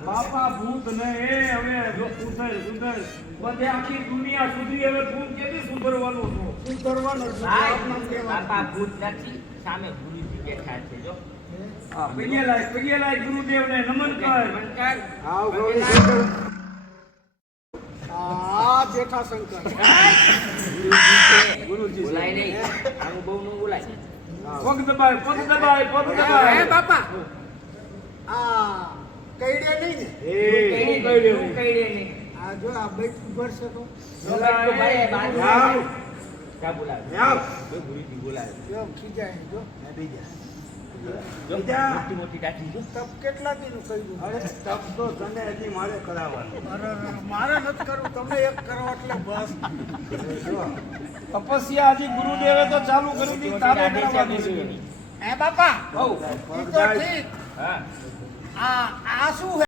બાપા ભૂત ને એ હવે જો સુધર બધે આખી દુનિયા સુધરી હવે તું કેવી સુધરવાનું છો સુધરવાનું છે બાપા ભૂત નથી સામે ગુરુજી બેઠા છે જો પગે લાય ગુરુદેવને નમન કર આવ ગૌરી શંકર આ બેઠા શંકર ગુરુજી બોલાય નહીં આનું બહુ નું બોલાય પગ દબાય હે બાપા આ કઈડે નહીં ને કઈડે નહીં આ જો આ બેટ ઉભર છે તો કા બોલાવે ગુરુજી બોલાવે જો ખીજાય જો મોટી મોટી ડાઠી જો તપ કેટલા દીનું કહ્યું અરે તપ તો તને હજી મારે કરાવવાનું અરે મારે નથી કરવું તમે એક કરો એટલે બસ તપસ્યા હજી ગુરુદેવે તો ચાલુ કરી દીધી તારે કરવાની છે હે બાપા હો ઈ તો ઠીક હા આ શું